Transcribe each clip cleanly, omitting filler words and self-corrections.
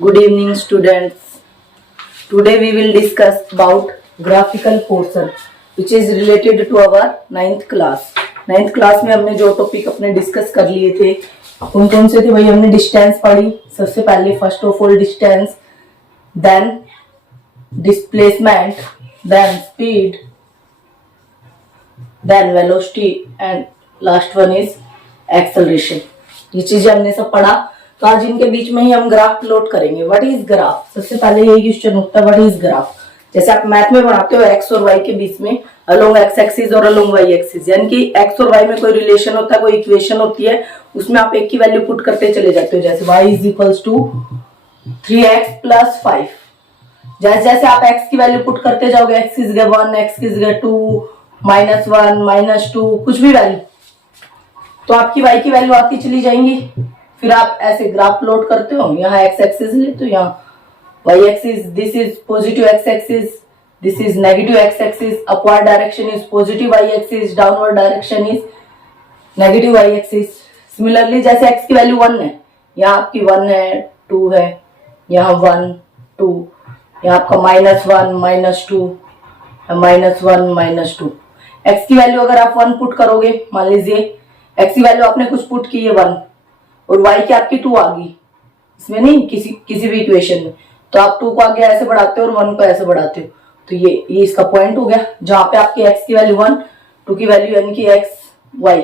Good evening, students. Today we will discuss about graphical portion, which is related to our ninth class. Ninth class में हमने जो topic अपने discuss कर लिए थे कौन कौन से थे भाई? हमने डिस्टेंस पढ़ी सबसे पहले, first of all distance, then displacement, then speed, then velocity and last one is acceleration. ये चीजें हमने सब पढ़ा. तो आज इनके बीच में ही हम ग्राफ प्लॉट करेंगे. What is graph? सबसे पहले यही क्वेश्चन होता है, व्हाट इज ग्राफ. जैसे आप मैथ में पढ़ाते हो एक्स और वाई के बीच में अलोंग एक्स एक्सिस और अलोंग वाई एक्सिस, यानी कि एक्स और वाई में कोई रिलेशन होता है, कोई इक्वेशन होती है, उसमें आप एक की वैल्यू पुट करते चले जाते हो. जैसे y is equals to 3x plus 5. जैसे जैसे आप x की वैल्यू पुट करते जाओगे, x इज 1, x इज 2, -1, -2, कुछ भी वैल्यू, तो आपकी y की वैल्यू आती चली जाएंगी. फिर आप ऐसे ग्राफ प्लॉट करते हो. यहाँ x एक्सिस लेते हो, यहाँ y axis, this is positive x axis, this is negative x axis, upward direction is positive y axis, downward direction is negative y axis. Similarly जैसे x की वैल्यू 1 है, यहाँ आपकी 1 है, 2 है, यहाँ 1, 2, यहाँ आपका -1, -2, -1, -2. x की वैल्यू अगर आप 1 पुट करोगे, मान लीजिए x की वैल्यू आपने कुछ पुट की है 1 और y की आपकी 2 आ गई, इसमें नहीं किसी भी इक्वेशन में, तो आप 2 को आगे ऐसे बढ़ाते हो और 1 को ऐसे बढ़ाते हो. तो ये इसका पॉइंट हो गया, जहां पे आपकी x की वैल्यू 1, 2 की वैल्यू यानी कि x y.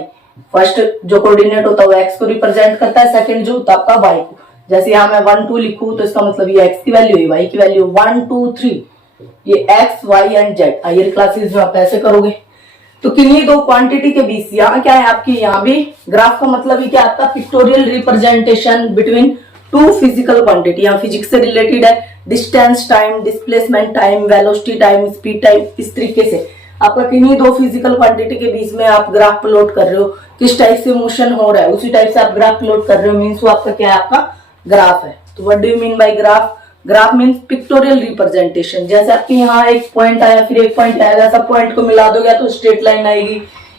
फर्स्ट जो कोऑर्डिनेट होता है वो x को रिप्रेजेंट करता है, सेकंड जो होता है आपका y को. जैसे यहाँ मैं 1, 2 लिखूं तो इसका मतलब ये x की वैल्यू है, y की वैल्यू 1, 2, 3, ये x, y and z. Higher classes में आप ऐसे करोगे. तो किन्हीं दो क्वांटिटी के बीच, यहाँ क्या है आपकी, यहाँ भी ग्राफ का मतलब ही क्या आपका pictorial representation between two physical quantity. यहाँ फिजिक्स से रिलेटेड है, distance time, displacement time, velocity time, speed time. इस तरीके से आपका किन्हीं दो फिजिकल क्वांटिटी के बीच में आप ग्राफ प्लॉट कर रहे हो, किस टाइप से मोशन हो रहा है उसी टाइप से आप ग्राफ प्लॉट कर रहे हो, मीन्स वो आपका क्या है, आपका ग्राफ है. तो what do you mean by graph? Graph means pictorial representation. जैसे आपके यहाँ एक पॉइंट आया, फिर एक पॉइंट आएगा, सब पॉइंट को मिला दोगे तो स्ट्रेट लाइन आएगी,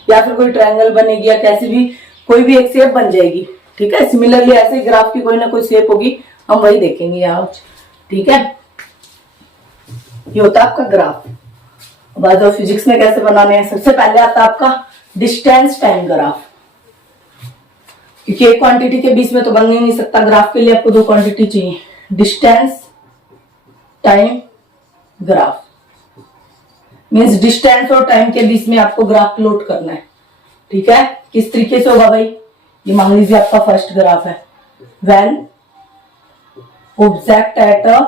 या फिर कोई ट्रायंगल बनेगी, या कैसी भी कोई भी एक शेप बन जाएगी. ठीक है. सिमिलरली ऐसे ग्राफ की कोई ना कोई शेप होगी, हम वही देखेंगे यहाँ. ठीक है, ये होता है आपका ग्राफ. अब फिजिक्स में कैसे बनाने हैं, सबसे पहले आता है आपका डिस्टेंस टाइम ग्राफ. क्योंकि एक क्वांटिटी के बीच में तो बन ही नहीं सकता, ग्राफ के लिए आपको दो क्वांटिटी चाहिए. Distance time graph means distance और टाइम के बीच में आपको ग्राफ प्लॉट करना है. ठीक है. किस तरीके से होगा भाई? ये मान लीजिए आपका फर्स्ट ग्राफ है, when object at a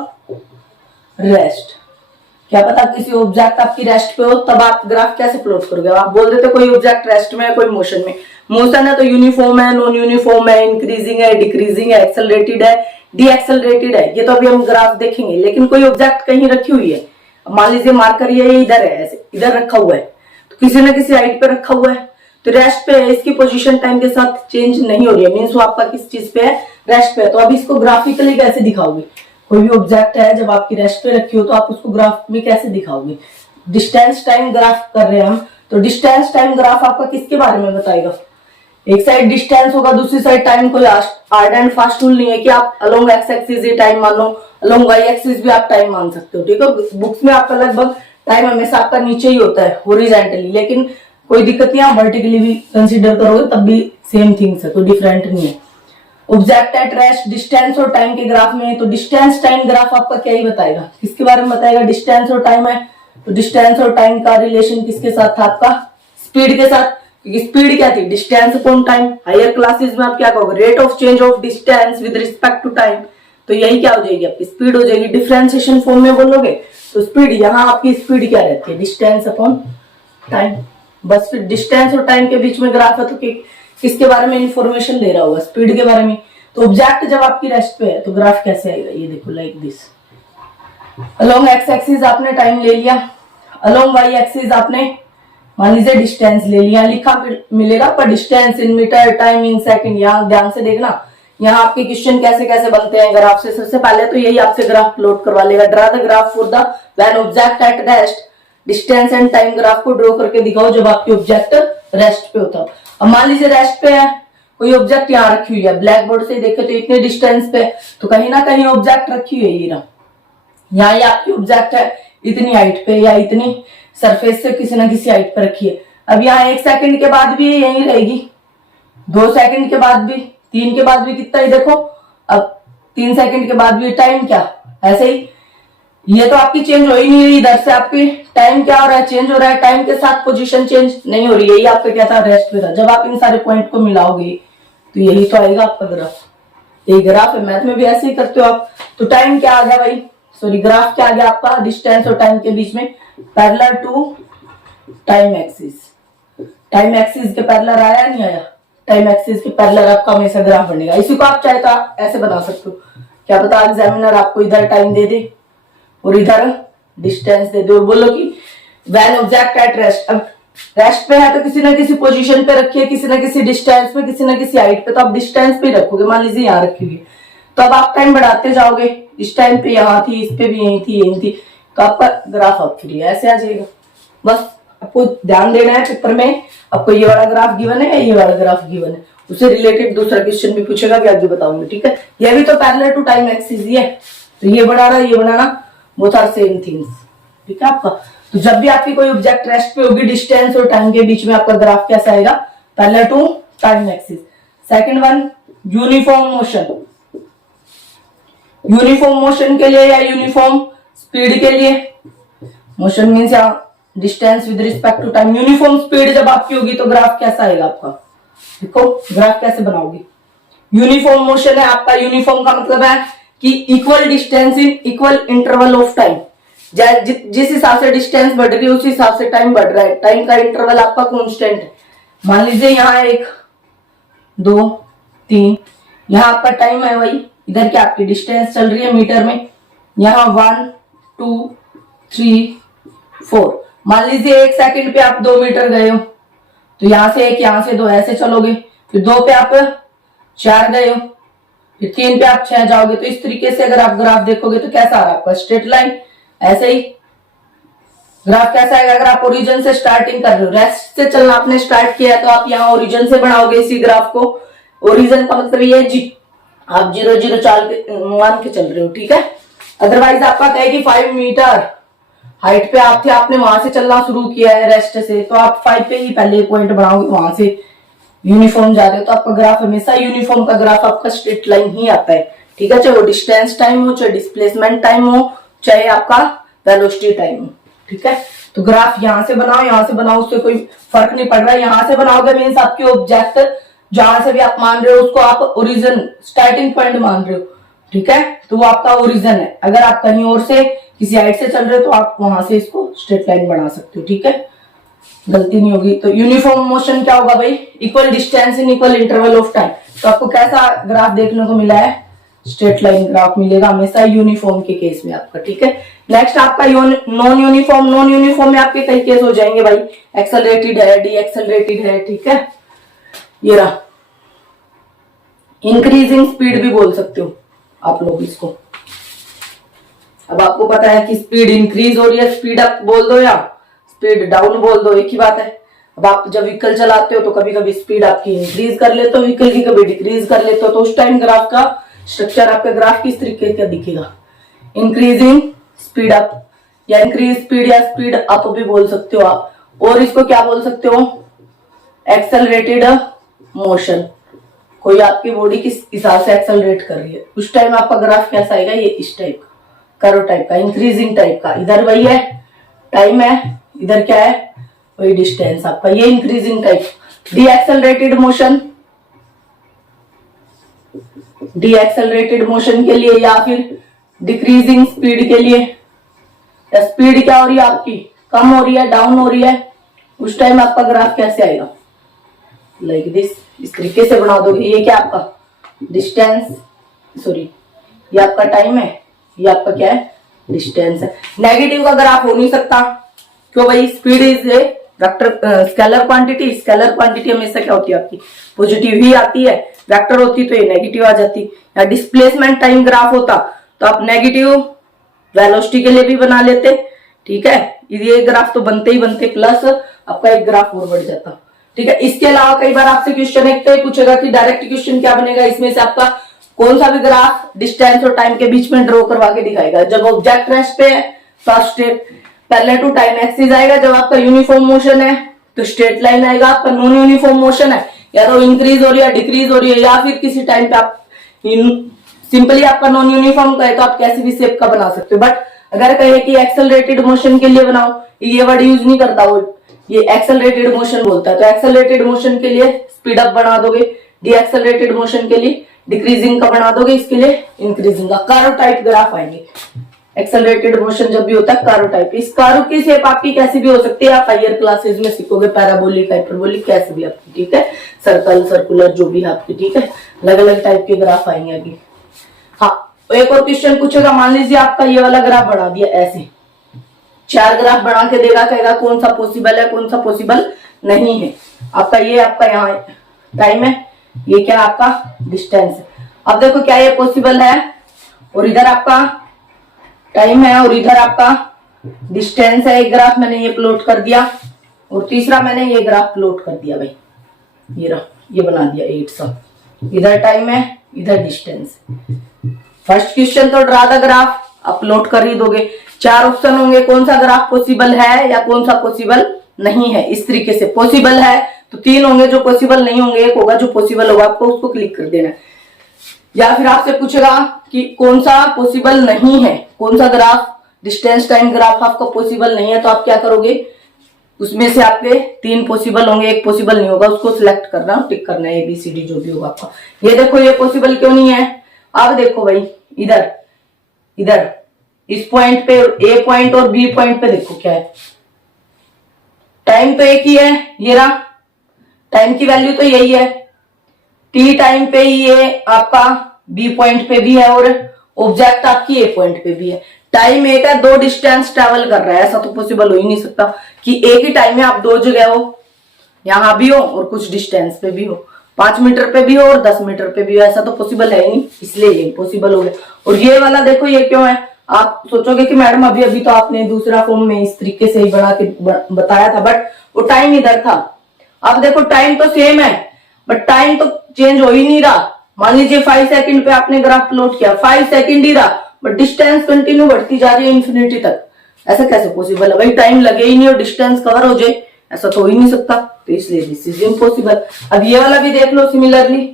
rest. क्या पता किसी ऑब्जेक्ट आपकी रेस्ट पे हो, तब आप ग्राफ कैसे प्लॉट करोगे? आप बोल देते कोई ऑब्जेक्ट रेस्ट में है, कोई मोशन में. मोशन है तो यूनिफॉर्म है, नॉन यूनिफॉर्म है, इंक्रीजिंग है, डिक्रीजिंग है, एक्सेलरेटेड है, डी एक्सेलरेटेड है, ये तो अभी हम ग्राफ देखेंगे. लेकिन कोई ऑब्जेक्ट कहीं रखी हुई है, मान लीजिए मार्कर ये इधर है, ऐसे इधर रखा हुआ है, तो किसी न किसी हाइट पे रखा हुआ है, तो रेस्ट पे है, इसकी पोजीशन टाइम के साथ चेंज नहीं हो रही है, मीन्स वो आपका किस चीज पे है, रेस्ट पे है. तो अब इसको ग्राफिकली कैसे दिखाओगे? कोई भी ऑब्जेक्ट है जब आपकी रेस्ट पे रखी हो तो आप उसको ग्राफ में कैसे दिखाओगे? डिस्टेंस टाइम ग्राफ कर रहे हैं हम, तो डिस्टेंस टाइम ग्राफ आपका किसके बारे में बताएगा? एक साइड डिस्टेंस होगा, दूसरी साइड टाइम. कोई हार्ड एंड फास्ट रूल नहीं है कि आप अलोंग एक्स एक्सिस ही टाइम मान लो, अलोंग वाई एक्सिस भी आप टाइम मान सकते हो. ठीक है. बुक्स में आपका लगभग टाइम हमेशा आपका नीचे ही होता है, हॉरिजॉन्टली, लेकिन कोई दिक्कत नहीं, आप वर्टिकली भी कंसीडर करोगे तब भी सेम थिंग्स है, कोई डिफरेंट नहीं है. ऑब्जेक्ट एट रेस्ट, डिस्टेंस और टाइम के ग्राफ में, तो डिस्टेंस टाइम ग्राफ आपका क्या ही बताएगा, किसके बारे में बताएगा? डिस्टेंस और टाइम है, तो डिस्टेंस और टाइम का रिलेशन किसके साथ था? आपका स्पीड के साथ. क्योंकि स्पीड क्या थी? Distance upon time. Higher classes में आप क्या कहोगे? Rate of change of distance with respect to time. तो यही क्या हो जाएगी? आपकी स्पीड हो जाएगी. डिफरेंशिएशन फॉर्म में बोलोगे तो स्पीड, यहाँ आपकी स्पीड क्या रहती है? Distance upon time. बस फिर डिस्टेंस और टाइम के बीच में ग्राफ है, तो किसके बारे में इंफॉर्मेशन दे रहा होगा? स्पीड के बारे में. तो ऑब्जेक्ट जब आपकी रेस्ट पे है तो ग्राफ कैसे आएगा? ये देखो, like this. Along x axis आपने टाइम ले लिया, अलोंग वाई एक्सिस आपने मान लीजिए डिस्टेंस ले लिया, लिखा मिलेगा पर distance in metre, time in second. यहाँ ध्यान से देखना, यहाँ आपके क्वेश्चन कैसे कैसे बनते हैं ग्राफ से. सबसे पहले तो यही आपसे ग्राफ प्लॉट करवा लेगा. Draw the graph for the when object at rest, distance and time graph को ड्रॉ करके दिखाओ जब आपकी ऑब्जेक्ट रेस्ट पे होता. अब मान लीजिए रेस्ट पे है कोई ऑब्जेक्ट यहाँ रखी हुई है, ब्लैक बोर्ड से देखे तो इतने डिस्टेंस पे, तो कहीं ना कहीं ऑब्जेक्ट रखी हुई है ये यहाँ ये आपकी ऑब्जेक्ट है इतनी हाइट पे या इतनी सरफेस से किसी ना किसी हाइट पे रखी है। अब यहाँ 1 सेकंड के बाद भी यही रहेगी, 2 सेकंड के बाद भी, 3 के बाद भी कितना ही देखो, अब 3 सेकंड के बाद भी टाइम क्या ऐसे ही, ये तो आपकी चेंज हो ही नहीं रही, इधर से आपकी टाइम क्या हो रहा है, चेंज हो रहा है, टाइम के साथ पोजीशन चेंज नहीं हो रही है। यही आपका क्या था, रेस्ट पे था। जब आप इन सारे पॉइंट को मिलाओगे तो यही तो आएगा आपका ग्राफ। यही ग्राफ है, मैथ में भी ऐसे ही करते हो आप। तो टाइम क्या आ गया भाई, सॉरी ग्राफ क्या आ गया आपका, डिस्टेंस और टाइम के बीच में parallel to time axis. Time axis के पैरेलल आया नहीं आया, टाइम एक्सिस के पैरेलल आपका हमेशा ग्राफ बनेगा। इसी को आप चाहे तो ऐसे बना सकते हो, क्या पता एग्जामिनर आपको इधर टाइम दे दे और इधर डिस्टेंस दे दे और बोलो कि व्हेन ऑब्जेक्ट एट रेस्ट। अब रेस्ट पे है तो किसी ना किसी पोजीशन पे रखिए, किसी ना किसी डिस्टेंस पे, किसी ना किसी हाइट पे, तो आप डिस्टेंस पे रखोगे। मान लीजिए यहाँ रखी हुई, तो अब आप टाइम बढ़ाते जाओगे, इस टाइम पे यहाँ थी, इस पे भी यही थी, यही थी, तो आपका ग्राफ अब फ्री ऐसे आ जाएगा। बस आपको ध्यान देना है पेपर में, आपको ये वाला ग्राफ गिवन है, ये वाला ग्राफ गिवन है, उससे रिलेटेड दूसरा क्वेश्चन भी पूछेगा, भी आगे बताऊंगी, ठीक है। ये भी तो पैरेलल टू टाइम एक्सिस ही है, तो ये बनाना ये बनाना बोथ आर सेम थिंग्स, ठीक है आपका। तो जब भी आपकी कोई ऑब्जेक्ट रेस्ट पे होगी, डिस्टेंस और टाइम के बीच में आपका ग्राफ कैसा आएगा, parallel to time axis. Second one uniform motion. Uniform motion के लिए या यूनिफॉर्म स्पीड के लिए, मोशन मीन्स यहाँ distance with respect to time, uniform speed जब आपकी होगी तो ग्राफ कैसा आएगा आपका, देखो ग्राफ कैसे बनाओगे। यूनिफॉर्म मोशन है आपका, यूनिफॉर्म का मतलब है कि equal distance in equal interval of time. जिस हिसाब से डिस्टेंस बढ़ रही है उस हिसाब से टाइम बढ़ रहा है, टाइम का इंटरवल आपका कांस्टेंट है। मान लीजिए यहाँ 1 2 3, यहाँ आपका टाइम है वही, इधर क्या आपकी डिस्टेंस चल रही है मीटर में, यहाँ 1 2 3 4। मान लीजिए 1 सेकंड पे आप 2 मीटर गए हो, तो यहाँ से 1 यहाँ से 2 ऐसे चलोगे, फिर 2 पे आप 4 गए हो, फिर 3 पे आप 6 जाओगे। तो इस तरीके से अगर आप ग्राफ देखोगे तो कैसा आ रहा है आपका, स्ट्रेट लाइन। ऐसे ही ग्राफ कैसा आएगा, अगर आप ओरिजिन से स्टार्टिंग कर रहे हो, रेस्ट से चलना आपने स्टार्ट किया है, तो आप यहाँ ओरिजिन से बनाओगे इसी ग्राफ को। ओरिजिन का मतलब ये जी आप 0 0 चाल मान के चल रहे हो, ठीक है। अदरवाइज आपका कहेगी 5 मीटर हाइट पे आप थे, आपने वहां से चलना शुरू किया है रेस्ट से, तो आप 5 पे ही पहले पॉइंट बनाओगे, वहां से यूनिफॉर्म जा रहे हो, तो आपका ग्राफ हमेशा यूनिफॉर्म का ग्राफ आपका स्ट्रेट लाइन ही आता है, ठीक है। चाहे वो डिस्टेंस टाइम हो, चाहे डिस्प्लेसमेंट टाइम हो, चाहे आपका वेलोसिटी टाइम हो, ठीक है। तो ग्राफ यहाँ से बनाओ, यहाँ से बनाओ, उससे कोई फर्क नहीं पड़ रहा है। यहाँ से बनाओगे मीन्स आपकी ऑब्जेक्ट जहां से भी आप मान रहे हो उसको आप ओरिजिन स्टार्टिंग पॉइंट मान रहे हो, ठीक है, तो वो आपका ओरिजिन है। अगर आप कहीं और से किसी हाइट से चल रहे हो तो आप वहां से इसको स्ट्रेट लाइन बना सकते हो, ठीक है, गलती नहीं होगी। तो यूनिफॉर्म मोशन क्या होगा भाई, equal distance in equal interval of time. तो आपको कैसा ग्राफ देखने को मिला है, स्ट्रेट लाइन ग्राफ मिलेगा हमेशा यूनिफॉर्म के केस में आपका, ठीक है। नेक्स्ट आपका नॉन यूनिफॉर्म। नॉन यूनिफॉर्म में आपके कई केस हो जाएंगे भाई, एक्सेलरेटेड है, डी एक्सेलरेटेड है, ठीक है। ये रहा इंक्रीजिंग स्पीड भी बोल सकते हो आप लोग इसको। अब आपको पता है कि स्पीड इंक्रीज हो रही है, स्पीड अप बोल दो या स्पीड डाउन बोल दो, एक ही बात है। अब आप जब व्हीकल चलाते हो तो कभी कभी स्पीड आपकी इंक्रीज कर लेते हो व्हीकल की, कभी डिक्रीज कर लेते हो, तो उस टाइम ग्राफ का स्ट्रक्चर आपका ग्राफ किस तरीके का दिखेगा, इंक्रीजिंग स्पीड अप या इंक्रीज स्पीड या स्पीड अप भी बोल सकते हो आप। और इसको क्या बोल सकते हो, एक्सेलरेटेड मोशन। कोई आपकी बॉडी किस हिसाब से एक्सेलरेट कर रही है, उस टाइम आपका ग्राफ कैसा आएगा, ये इस टाइप का, कर्व टाइप का, इंक्रीजिंग टाइप का। इधर वही है टाइम है, इधर क्या है वही डिस्टेंस आपका, ये increasing type. D accelerated motion, D accelerated motion के लिए या फिर डिक्रीजिंग स्पीड के लिए, या स्पीड क्या हो रही है आपकी, कम हो रही है, डाउन हो रही है, उस टाइम आपका ग्राफ कैसे आएगा, लाइक दिस, इस तरीके से बना दोगे। ये क्या आपका डिस्टेंस, सॉरी ये आपका टाइम है, ये आपका क्या है डिस्टेंस है। नेगेटिव का ग्राफ हो नहीं सकता, क्यों भाई, speed is a vector scalar quantity. Scalar quantity हमेशा क्या होती है आपकी, पॉजिटिव ही आती है, वेक्टर होती तो ये नेगेटिव आ जाती। या डिस्प्लेसमेंट टाइम ग्राफ होता तो आप नेगेटिव वेलोसिटी के लिए भी बना लेते, ठीक है, ये ग्राफ तो बनते ही बनते, प्लस आपका एक ग्राफ और बढ़ जाता। ठीक है। इसके अलावा कई बार आपसे क्वेश्चन एक तो पूछेगा कि डायरेक्ट क्वेश्चन क्या बनेगा, इसमें से आपका कौन सा भी ग्राफ डिस्टेंस और टाइम के बीच में ड्रॉ करवा के दिखाएगा। जब ऑब्जेक्ट रेस्ट पे है फर्स्ट स्टेप पहले टू टाइम एक्सिस आएगा, जब आपका यूनिफॉर्म मोशन है तो स्ट्रेट लाइन आएगा, आपका नॉन यूनिफॉर्म मोशन है या तो इंक्रीज हो रही है डिक्रीज हो रही है, या फिर किसी टाइम पे आप सिंपली आपका नॉन यूनिफॉर्म का है तो आप कैसे भी शेप का बना सकते हो। बट अगर कहे कि एक्सेलरेटेड मोशन के लिए बनाओ, ये वर्ड यूज नहीं करता वो, ये एक्सेलरेटेड मोशन बोलता है। तो एक्सेलरेटेड मोशन के लिए स्पीड अप बना दोगे, डी एक्सेलरेटेड मोशन के लिए डिक्रीजिंग का बना दोगे, इसके लिए इंक्रीजिंग का। कारो टाइप ग्राफ आएंगे। एक्सेलरेटेड मोशन जब भी होता है कारो टाइप। इस कारो की शेप आपकी कैसी भी हो सकती है, आप हायर क्लासेस में सीखोगे, पैराबोलिक हाइपरबोलिक कैसे भी आपकी, ठीक है, सर्कल सर्कुलर जो भी है आपकी, ठीक है, अलग अलग टाइप के ग्राफ आएंगे अभी। हाँ, एक और क्वेश्चन पूछेगा, मान लीजिए आपका ये वाला ग्राफ बना दिया ऐसे, 4 ग्राफ बना के देगा, कहेगा कौन सा पॉसिबल है कौन सा पॉसिबल नहीं है। आपका ये आपका यहाँ टाइम है, ये क्या आपका डिस्टेंस है। अब देखो क्या ये पॉसिबल है, और इधर आपका टाइम है और इधर आपका डिस्टेंस है। एक ग्राफ मैंने ये प्लॉट कर दिया और तीसरा मैंने ये ग्राफ प्लॉट कर दिया भाई, ये रहा, ये बना दिया 800। इधर टाइम है इधर डिस्टेंस। फर्स्ट क्वेश्चन तो ड्रा द ग्राफ, अपलोड कर ही दोगे। 4 ऑप्शन होंगे, कौन सा ग्राफ पॉसिबल है या कौन सा पॉसिबल नहीं है। इस तरीके से पॉसिबल है तो 3 होंगे, जो पॉसिबल नहीं होंगे 1 होगा, जो पॉसिबल होगा आपको उसको क्लिक कर देना है। या फिर आपसे पूछेगा कि कौन सा पॉसिबल नहीं है, कौन सा ग्राफ डिस्टेंस टाइम ग्राफ आपका पॉसिबल नहीं है, तो आप क्या करोगे, उसमें से आपके 3 पॉसिबल होंगे, 1 पॉसिबल नहीं होगा, उसको सिलेक्ट करना, टिक करना है, ABCD जो भी होगा आपका। ये देखो ये पॉसिबल क्यों नहीं है। अब देखो भाई इधर इधर इस पॉइंट पे A पॉइंट और B पॉइंट पे देखो क्या है, टाइम तो एक ही है, ये रहा टाइम की वैल्यू तो यही है, T टाइम पे ये आपका B पॉइंट पे भी है और ऑब्जेक्ट आपकी A पॉइंट पे भी है। टाइम एक है, 2 डिस्टेंस ट्रेवल कर रहा है, ऐसा तो पॉसिबल हो ही नहीं सकता कि एक ही टाइम में आप 2 जगह हो, यहां भी हो और कुछ डिस्टेंस पे भी हो, 5 मीटर पे भी हो और 10 मीटर पे भी हो, ऐसा तो पॉसिबल है ही नहीं, इसलिए ये पॉसिबल हो गया। और ये वाला देखो ये क्यों है, आप सोचोगे कि मैडम अभी अभी तो आपने दूसरा फॉर्म में इस तरीके से ही बना के बताया था, बट वो टाइम इधर था। अब देखो टाइम तो सेम है बट टाइम तो चेंज हो ही नहीं रहा। मान लीजिए 5 सेकंड पे आपने ग्राफ प्लॉट किया, 5 सेकंड ही रहा बट डिस्टेंस कंटिन्यू बढ़ती जा रही है इंफिनिटी तक, ऐसा कैसे पॉसिबल है भाई, टाइम लगे ही नहीं और डिस्टेंस कवर हो जाए, ऐसा तो हो ही नहीं सकता, तो इसलिए दिस इज इम्पॉसिबल। अब ये वाला भी देख लो सिमिलरली,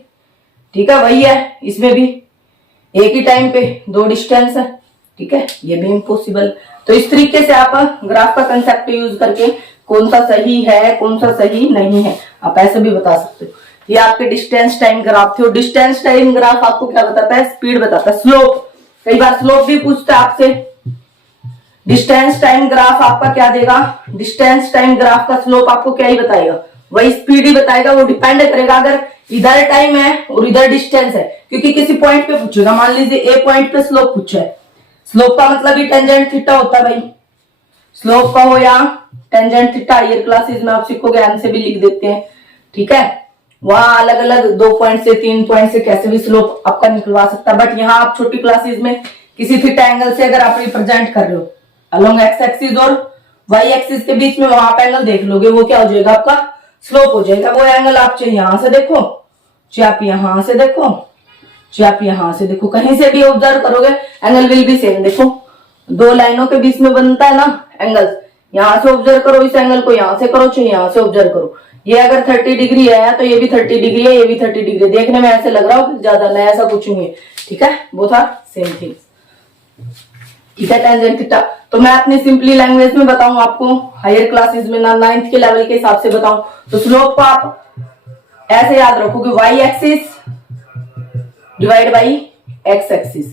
ठीक है, वही है, इसमें भी एक ही टाइम पे 2 डिस्टेंस है, ठीक है, ये भी इम्पॉसिबल। तो इस तरीके से आप ग्राफ का कंसेप्ट यूज करके कौन सा सही है कौन सा सही नहीं है आप ऐसे भी बता सकते हो। ये आपके डिस्टेंस टाइम ग्राफ थे, और डिस्टेंस टाइम ग्राफ आपको क्या बताता है, स्पीड बताता है, स्लोप, कई बार स्लोप भी पूछता है आपसे। डिस्टेंस टाइम ग्राफ आपका क्या देगा, डिस्टेंस टाइम ग्राफ का स्लोप आपको क्या ही बताएगा, वही स्पीड ही बताएगा। वो डिपेंड करेगा अगर इधर टाइम है और इधर डिस्टेंस है, क्योंकि किसी पॉइंट पे पूछेगा, मान लीजिए A पॉइंट पे स्लोप पूछा है, स्लोप का मतलब ही टेंजेंट थीटा होता है भाई, स्लोप का हो या टेंजेंट थीटा, हायर क्लासेस में आप सीखोगे, एन से भी लिख देते हैं, ठीक है, वहां अलग अलग 2 पॉइंट से 3 पॉइंट से कैसे भी स्लोप आपका निकलवा सकता है। बट यहाँ आप छोटी क्लासेस में किसी थीटा एंगल से अगर आप रिप्रेजेंट कर रहे हो अलोंग एक्स एक्सिस और वाई एक्सिस के बीच में, वहां आप एंगल देख लोगे, वो क्या हो जाएगा आपका स्लोप हो जाएगा। वो एंगल आप चाहे यहां से देखो, चाहे आप यहां से देखो, चाहे आप यहां से देखो, कहीं से भी ऑब्जर्व करोगे एंगल विल बी सेम। देखो 2 लाइनों के बीच में बनता है ना एंगल, यहां से ऑब्जर्व करो इस एंगल को, यहां से करो चाहे यहां से ऑब्जर्व करो, ये अगर 30 डिग्री है तो ये भी 30 डिग्री है, ये भी 30 डिग्री, देखने में ऐसे लग रहा हो ज्यादा नया, ऐसा कुछ नहीं है, ठीक है, बोथ आर सेम थिंग, ठीक है, टेंजेंट थीटा। तो मैं अपनी सिंपली लैंग्वेज में बताऊं आपको, हायर क्लासेस में ना 9th के लेवल के हिसाब से बताऊं, तो स्लोप को आप ऐसे याद रखोगे, y axis divide by x axis.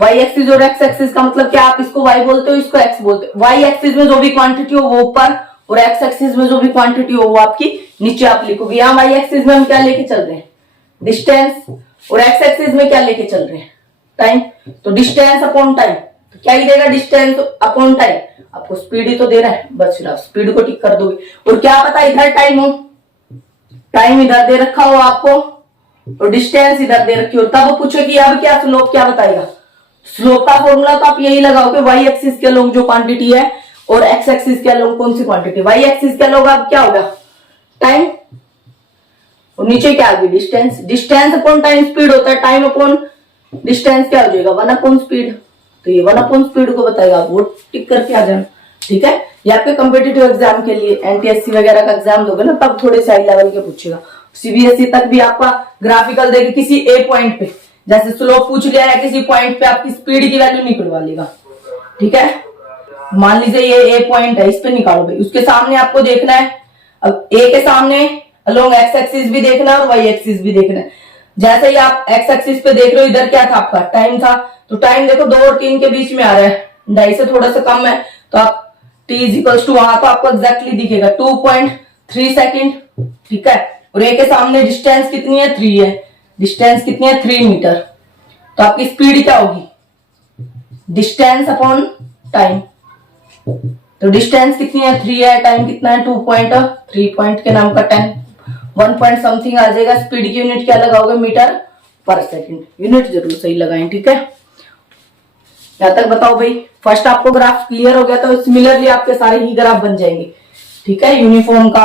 Y axis और एक्स एक्सिस का मतलब क्या, आप इसको वाई बोलते हो इसको एक्स बोलते हो। वाई एक्सिस में जो भी क्वांटिटी हो वो ऊपर और एक्स एक्सिस में जो भी क्वांटिटी हो वो आपकी नीचे आप लिखोगे। यहाँ वाई एक्सिस में हम क्या लेके चल रहे हैं, डिस्टेंस, और एक्स एक्सिस में क्या लेके चल रहे हैं, टाइम। तो डिस्टेंस अपॉन टाइम, तो क्या ही देगा, डिस्टेंस अपॉन टाइम, आपको स्पीड ही तो दे रहा है, बस फिर आप स्पीड को टिक कर दोगे। और क्या पता इधर टाइम हो, टाइम इधर दे रखा हो आपको और डिस्टेंस इधर दे रखी हो, तब वो पूछे कि अब क्या स्लोप क्या बताएगा। स्लोप का फॉर्मूला तो आप यही लगाओगे, वाई एक्सिस के लोग जो क्वांटिटी है और एक्स एक्सिस के लोग कौन सी क्वांटिटी, वाई एक्सिस के लोग अब क्या होगा टाइम और नीचे क्या आ गई distance, distance upon time speed होता है, टाइम अपॉन डिस्टेंस क्या हो जाएगा 1 अपॉन स्पीड, तो ये 1 अपॉन स्पीड को बताएगा, वो टिक करके आ जाना। ठीक है, ये आपके कॉम्पिटिटिव एग्जाम के लिए एनटीएससी वगैरह का एग्जाम दोगे ना तब थोड़े से हाई लेवल के पूछेगा। सीबीएसई तक भी आपका ग्राफिकल देगी किसी ए पॉइंट पे, जैसे स्लोप पूछ लिया है किसी पॉइंट पे आपकी स्पीड की वैल्यू निकलवा लेगा। ठीक है, मान लीजिए ये ए पॉइंट है, इस पे निकालो भाई, उसके सामने आपको देखना है, अब ए के सामने अलोंग एक्स एक्सिस भी देखना है और वाई एक्सिस भी देखना है। जैसे ही आप एक्स एक्सिस पे देख रहे हो, इधर क्या था आपका टाइम था, तो टाइम देखो 2 और 3 के बीच में आ रहा है, 2.5 से थोड़ा सा कम है, तो आप t इक्वल्स टू वहां तो आपको एग्जैक्टली दिखेगा 2.3 सेकेंड। ठीक है, और ए के सामने डिस्टेंस कितनी है 3 है, डिस्टेंस कितनी है 3 मीटर, तो आपकी स्पीड क्या होगी डिस्टेंस अपॉन टाइम, तो डिस्टेंस कितनी है 3 है, टाइम कितना है 2.3 पॉइंट के नाम का 1 पॉइंट समथिंग आ जाएगा। स्पीड की यूनिट क्या लगाओगे मीटर पर सेकंड, यूनिट जरूर सही लगाएं। ठीक है, यहां तक बताओ भाई, फर्स्ट आपको ग्राफ क्लियर हो गया, तो सिमिलरली आपके सारे ही ग्राफ बन जाएंगे। ठीक है, यूनिफॉर्म का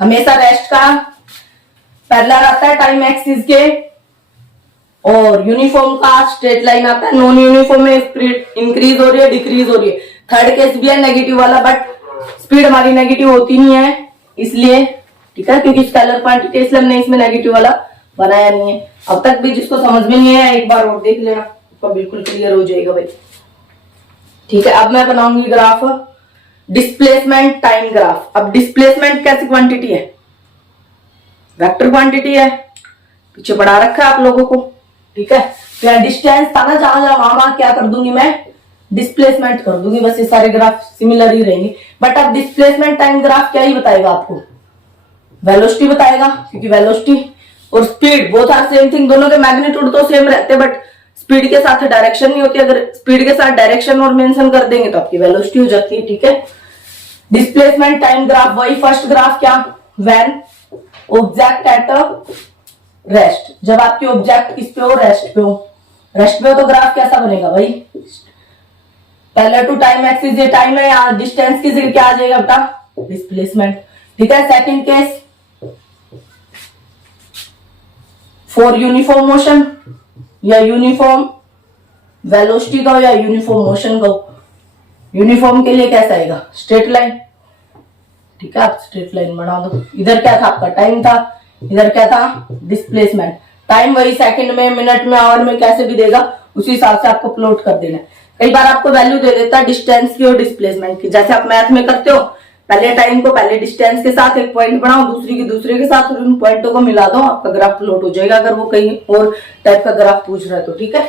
हमेशा रेस्ट का पैरेलल आता है टाइम एक्सिस के, और यूनिफॉर्म का स्ट्रेट लाइन आता है। नॉन यूनिफॉर्म में स्पीड इंक्रीज हो रही है डिक्रीज हो रही है। थर्ड केस भी है नेगेटिव वाला, बट स्पीड हमारी नेगेटिव होती नहीं है इसलिए। ठीक है, क्योंकि स्केलर क्वांटिटी, इसलिए हमने इसमें नेगेटिव वाला बनाया नहीं है। अब तक भी जिसको समझ में नहीं है एक बार और देख लेना, तो बिल्कुल क्लियर हो जाएगा भाई। ठीक है, अब मैं बनाऊंगी ग्राफ डिस्प्लेसमेंट टाइम ग्राफ। अब डिस्प्लेसमेंट कैसी क्वांटिटी है, वेक्टर क्वांटिटी है, पीछे पढ़ा रखा है आप लोगों को। ठीक है, तो यहाँ डिस्टेंस था ना, जहां जहां वहां क्या कर दूंगी मैं डिस्प्लेसमेंट कर दूंगी, बस ये सारे ग्राफ सिमिलर ही रहेंगे। बट अब डिस्प्लेसमेंट टाइम ग्राफ क्या ही बताएगा आपको, वेलोसिटी बताएगा, क्योंकि वेलोसिटी और speed both are same thing, दोनों के मैग्नीट्यूड तो सेम रहते हैं, बट स्पीड के साथ डायरेक्शन नहीं होती। अगर स्पीड के साथ डायरेक्शन और मेंशन कर देंगे तो आपकी वेलोसिटी हो जाती है। ठीक है, डिस्प्लेसमेंट टाइम ग्राफ वही फर्स्ट ग्राफ क्या, when object at a rest, जब आपकी ऑब्जेक्ट किस पे हो रेस्ट पे हो, रेस्ट पे हो तो ग्राफ कैसा बनेगा भाई, पहले टू टाइम एक्सिस ये टाइम है, यहाँ डिस्टेंस की जगह क्या आ जाएगा बेटा डिस्प्लेसमेंट। ठीक है, second case for uniform motion, या यूनिफॉर्म वेलोसिटी का हो या यूनिफॉर्म मोशन का हो। यूनिफॉर्म के लिए कैसा आएगा स्ट्रेट लाइन। ठीक है, आप स्ट्रेट लाइन बना दो, इधर क्या था आपका टाइम था, इधर क्या था डिस्प्लेसमेंट। टाइम वही सेकंड में मिनट में आवर में कैसे भी देगा, उसी हिसाब से आपको प्लॉट कर देना है। कई बार आपको वैल्यू दे देता है डिस्टेंस की और डिस्प्लेसमेंट की, जैसे आप मैथ में करते हो, पहले टाइम को पहले डिस्टेंस के साथ एक पॉइंट बनाओ, दूसरी की दूसरे के साथ, और उन पॉइंटों को मिला दो, आपका ग्राफ प्लॉट हो जाएगा, अगर वो कहीं और टाइप का ग्राफ पूछ रहा है तो। ठीक है,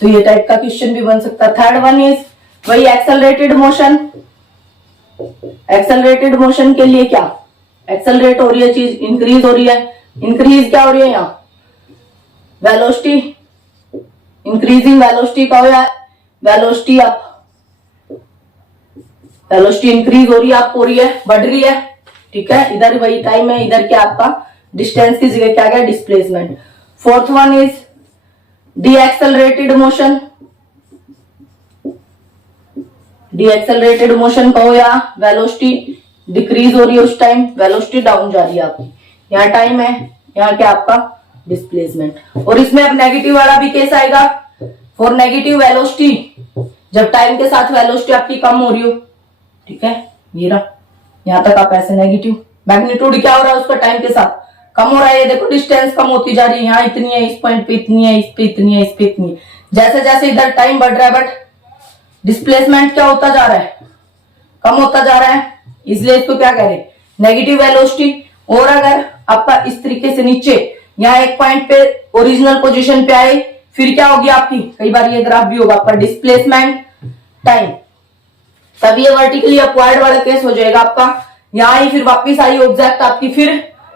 तो ये टाइप का क्वेश्चन भी बन सकता है। थर्ड वन इज वही एक्सेलरेटेड मोशन। एक्सेलरेटेड मोशन के लिए क्या, एक्सेलरेट हो रही है चीज, इंक्रीज हो रही है, इंक्रीज क्या हो रही है यहाँ वेलोसिटी, इंक्रीजिंग वेलोसिटी का हो या वेलोसिटी अप, वेलोसिटी इंक्रीज हो रही है, अप हो रही है, बढ़ रही है। ठीक है, इधर वही टाइम है, इधर क्या आपका डिस्टेंस की जगह क्या गया displacement. Fourth one is decelerated motion. Decelerated motion कहो या वेलोसिटी डिक्रीज हो रही है, उस टाइम वेलोसिटी डाउन जा रही है आपकी, यहाँ टाइम है, यहाँ क्या आपका डिस्प्लेसमेंट। और इसमें अब नेगेटिव वाला भी केस आएगा, फॉर नेगेटिव वेलोसिटी, जब टाइम के साथ वेलोसिटी आपकी कम हो रही हो। ठीक है, ये रहा, यहां तक आप ऐसे नेगेटिव मैग्नीट्यूड क्या हो रहा है उसका टाइम के साथ कम हो रहा है, ये देखो डिस्टेंस कम होती जा रही है, यहाँ इतनी है, इस पॉइंट पे इतनी है, इस पे इतनी है, इस पे इतनी है। जैसे जैसे इधर टाइम बढ़ रहा है बट डिस्प्लेसमेंट क्या होता जा रहा है, कम होता जा रहा है, इसलिए इसको क्या कह रहे हैं नेगेटिव वेलोसिटी। और अगर आपका इस तरीके से नीचे यहाँ एक पॉइंट पे ओरिजिनल पोजीशन पे आए, फिर क्या होगी आपकी, कई बार ये ग्राफ भी होगा आपका डिस्प्लेसमेंट टाइम, तब ये वर्टिकली अपवर्ड वाला केस हो जाएगा आपका। यहाँ ही फिर वापस आई ऑब्जेक्ट आपकी, फिर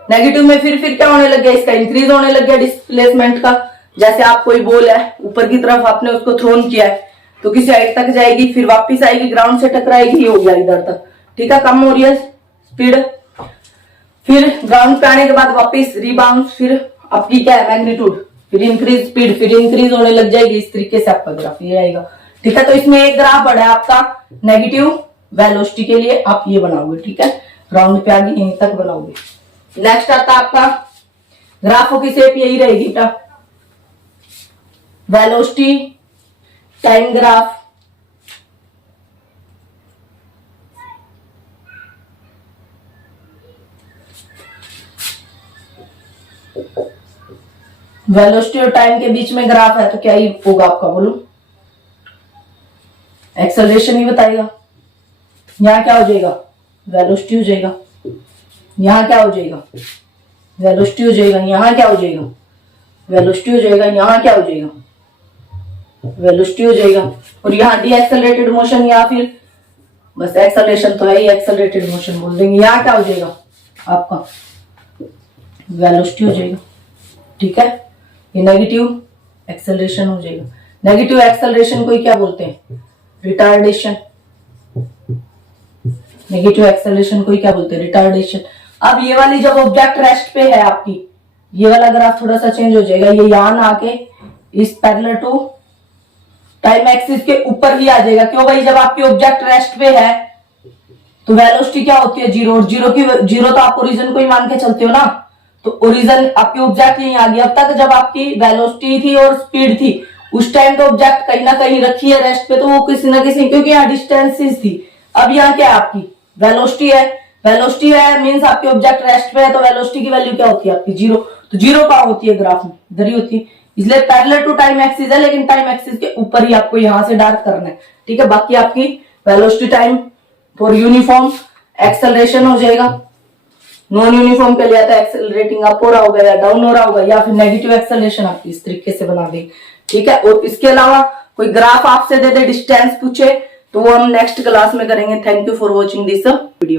नेगेटिव में फिर क्या होने लग गया, इसका इंक्रीज होने लग गया डिस्प्लेसमेंट का। जैसे आप कोई बॉल है ऊपर की तरफ आपने उसको थ्रोन किया है, तो किसी हाइट तक जाएगी, फिर वापस आएगी, ग्राउंड से टकराएगी, ये हो गया इधर तक। ठीक है, कम हो रही है स्पीड, फिर ग्राउंड पे आने के बाद वापस रिबाउंड, फिर आपकी क्या है मैग्नीट्यूड, फिर इंक्रीज स्पीड, फिर इंक्रीज होने लग जाएगी, इस तरीके से आपका ग्राफ ये आएगा। ठीक है, तो इसमें एक ग्राफ बढ़ा है आपका नेगेटिव वेलोसिटी के लिए, आप ये बनाओगे। ठीक है, ग्राउंड पे आगे यहीं तक बनाओगे। नेक्स्ट आता है आपका ग्राफों की शेप यही रहेगी बेटा, वेलोसिटी टाइम ग्राफ, वेलोसिटी और टाइम के बीच में ग्राफ है तो क्या ही होगा आपका, बोलो? एक्सेलरेशन ही बताएगा। यहां क्या हो जाएगा? वेलोसिटी हो जाएगा। यहां क्या हो जाएगा? वेलोसिटी हो जाएगा। यहां क्या हो जाएगा? वेलोसिटी हो जाएगा। यहां क्या हो जाएगा? वेलोसिटी हो जाएगा। और यहाँ डी एक्सेलरेटेड मोशन या फिर बस एक्सेलरेशन तो है ही, एक्सेलरेटेड मोशन बोल देंगे। यहाँ क्या हो जाएगा आपका? वेलोसिटी हो जाएगा। ठीक है, ये नेगेटिव एक्सेलरेशन हो जाएगा। नेगेटिव एक्सेलरेशन को क्या बोलते हैं? रिटार्डेशन। नेगेटिव एक्सेलरेशन को क्या बोलते हैं? रिटार्डेशन। अब ये वाली जब ऑब्जेक्ट रेस्ट पे है आपकी, ये वाला ग्राफ थोड़ा सा चेंज हो जाएगा। ये यहां आके इस पैरेलल टू टाइम एक्सिस के ऊपर ही आ जाएगा। क्यों भाई? जब आपकी ऑब्जेक्ट रेस्ट पे है तो वेलोसिटी क्या होती है? जीरो। और जीरो तो आप ओरिजिन को ही मान के चलते हो ना, तो ओरिजिन आपकी ऑब्जेक्ट यहीं आ गई। अब तक जब आपकी वेलोसिटी थी और स्पीड थी, उस टाइम तो ऑब्जेक्ट कहीं ना कहीं रखी है रेस्ट पे, तो वो किसी ना किसी, क्योंकि यहाँ डिस्टेंसेस थी। अब यहाँ क्या है आपकी? वेलोसिटी है। वेलोसिटी है मीन्स आपकी ऑब्जेक्ट रेस्ट पे है, तो वेलोसिटी की वैल्यू क्या होती है आपकी? जीरो। तो जीरो कहां होती है? ग्राफ में इधर ही होती है। इसलिए पैरेलल टू टाइम एक्सिस है, लेकिन टाइम एक्सिस के ऊपर ही आपको यहां से डार्क करना है। ठीक है, बाकी आपकी velocity time for uniform acceleration हो जाएगा। नॉन यूनिफॉर्म के लिए तो एक्सेलरेटिंग अप हो रहा होगा या डाउन हो रहा होगा, या फिर नेगेटिव एक्सेलरेशन आपकी इस तरीके से बना देंगे। ठीक है, और इसके अलावा कोई ग्राफ आपसे दे दे, डिस्टेंस पूछे, तो वो हम नेक्स्ट क्लास में करेंगे। Thank you for watching this video.